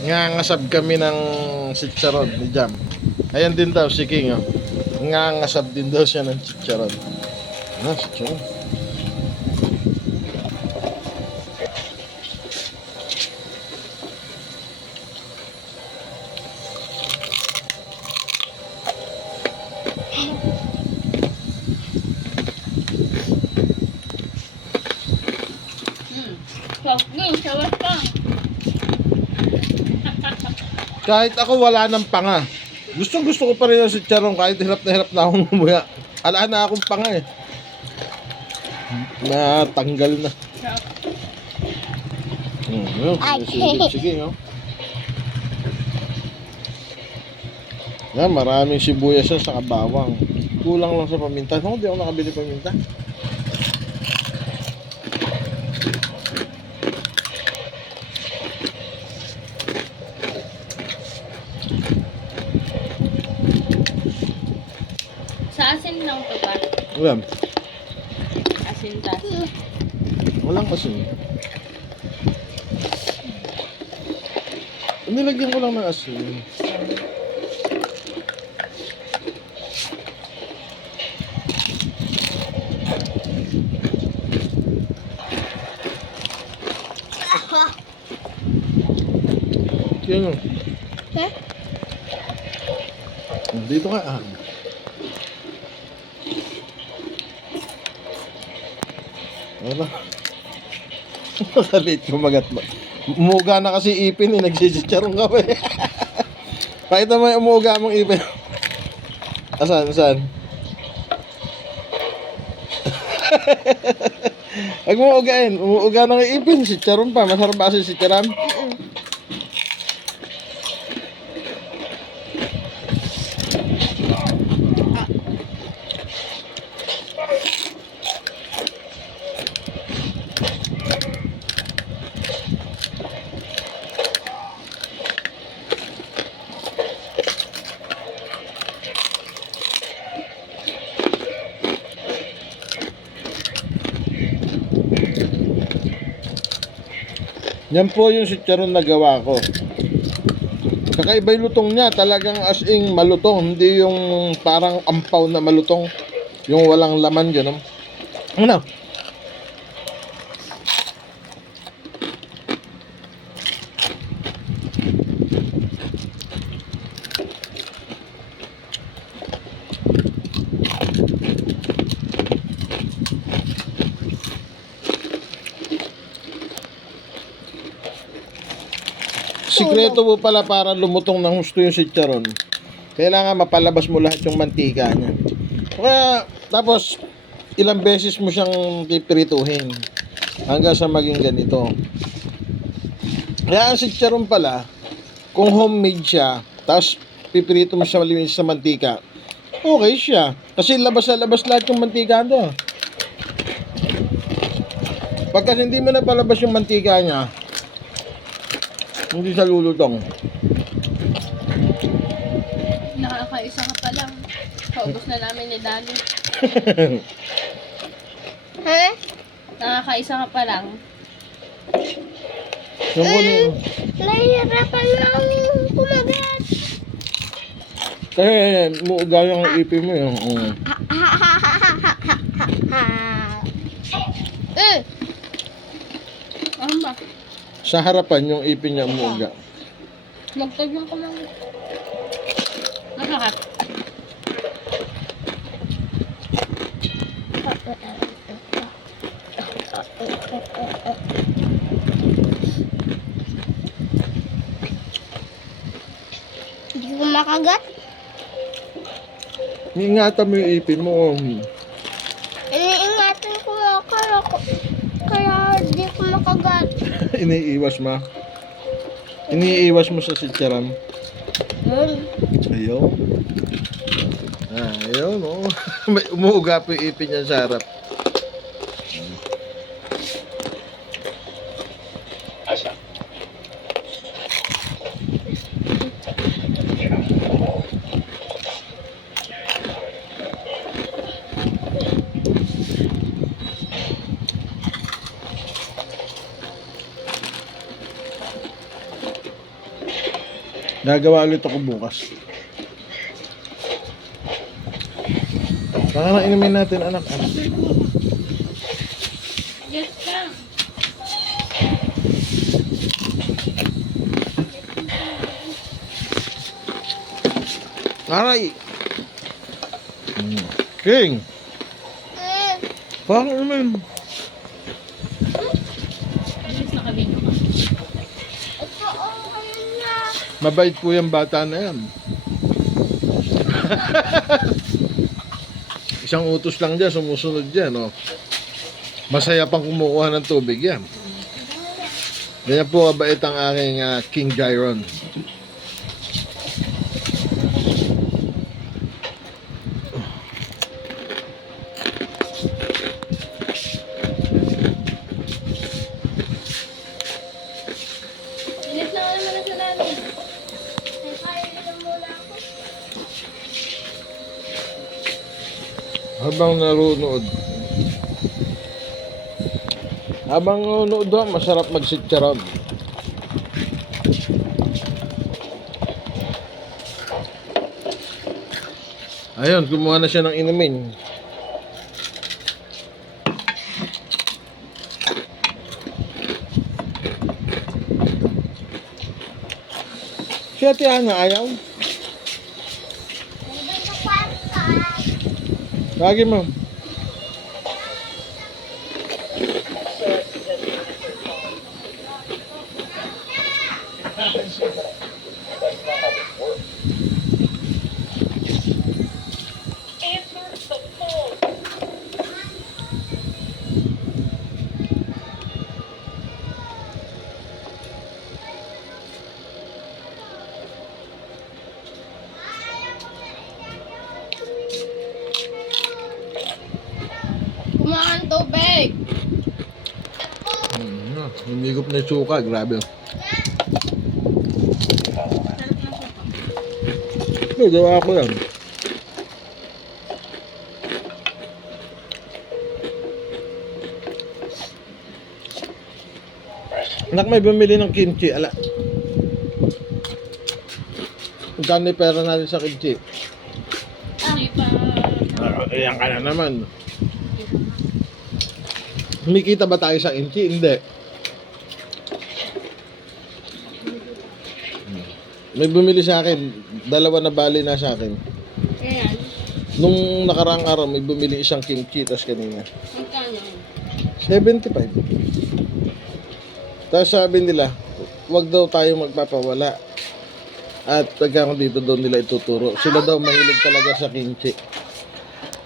Ngangasab kami ng chicharon ni Jam. Ayan din daw si King, oh. Ngangasab din daw siya ng chicharon. Ah, chicharon. Sawas pa. Kahit ako wala ng panga. Gustong gusto ko pa rin ang chicharon kahit hirap na akong umuya. Ala na akong panga eh. Natanggal na. Yun, sige, no? Yan, maraming sibuyas siya sa bawang. Kulang lang sa paminta. Ako, di ako nakabili paminta. Sa asin lang to ba? Ulam. Asin tas. Walang asin. Nilagyan ko lang ng asin. Yan o. Eh? Dito ka ah. Wala. Salit kumagat ba? Umuga na kasi ipin eh. Nagsisicharong ka pa eh. Pakita mo yung umuga mong ipin. Asan? Huwag mo ugain. Umuuga ng ipin. Sicharon pa. Masarap ba kasi sicharan? Yan po yung chicharon na gawa ko. Kakaiba yung lutong niya. Talagang as in malutong. Hindi yung parang ampaw na malutong. Yung walang laman yun. Ano? Sikreto po pala para lumutong ng husto yung chicharon. Kailangan mapalabas mo lahat yung mantika niya. Kaya, tapos, ilang beses mo siyang pipirituhin hanggang sa maging ganito. Kaya ang chicharon pala, kung homemade siya, tapos pipirito mo siya malinis sa mantika, okay siya. Kasi labas na labas lahat yung mantika doon. Pagka hindi mo na palabas yung mantika niya, hindi siya lulutong. Nakakaisa ka pa lang. Paubos na namin ni Daddy. Ha? Nakakaisa ka pa lang. Yung kunin. Nahihirapan lang kumagat. Kasi muuga yung ipin mo yun. Ano ba? Sa harapan yung ipin niya umuuga. Magtagyan ko lang. Masarap. Hindi ko makagat. Iingatan mo yung ipin mo. Iniingatan ko kaya hindi ko makagat. Iniiwas mo. Iniiwas mo sa chicharan. Ayun. Ayun, oh. May umuuga po yung ipin niya sa harap. Gagawa ulit ako bukas. Baka na inumin natin, anak. Yes, ka. Aray! King! Bakit naman? Bilis na kami ka. Mabait po yung bata na yan. Isang utos lang dyan, sumusunod dyan, oh. Masaya pang kumukuha ng tubig yan. Ganyan po kabait ang aking King Gyron. Bilis na naman na sa namin. Habang nanonood doon, masarap magsitsaron. Ayun, kumuha na siya ng inumin. Si Ate Ana ayaw? Lagi mo. Kumakan tubig. Hinigop na yung suka, grabe. Gawa ko yan. Anak, may bumili ng kimchi, ala. Magkano yung pera natin sa kimchi? Hindi pa. Ayan ka na naman. Kumikita ba tayo sa kimchi? Hindi. May bumili sa akin, dalawa na bali na sa akin. Ayan. Nung nakarang araw, may bumili isang kimchi, tas kanina. Magkano? 75. Tapos sabi nila, wag daw tayo magpapawala. At pagka dito daw nila ituturo. Sila daw mahilig talaga sa kimchi.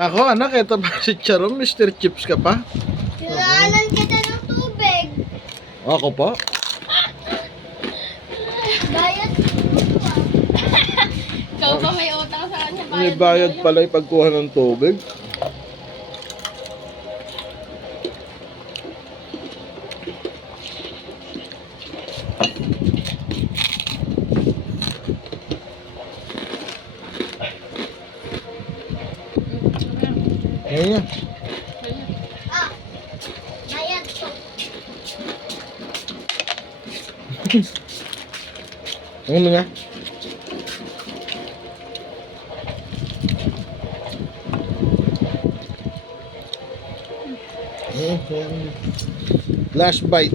Ako, anak, ito ba si Charon? Mr. Chips ka pa? Kailangan kita ng tubig. Ako pa? Bayad. Ikaw ba may utang sa kanya? May bayad pala yung pagkuha ng tubig. Ayan. Ah, bayad to. Ano nga? Last bite.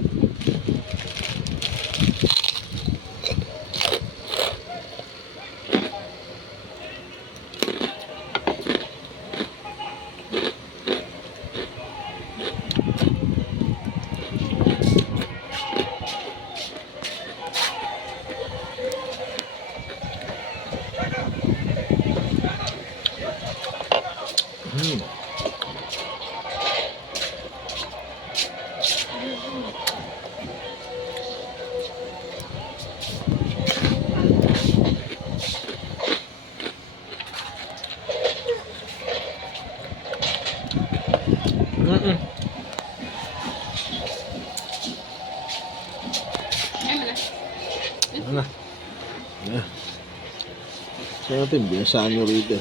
Ano? Yeah. Sa natin, binasaan nyo rito.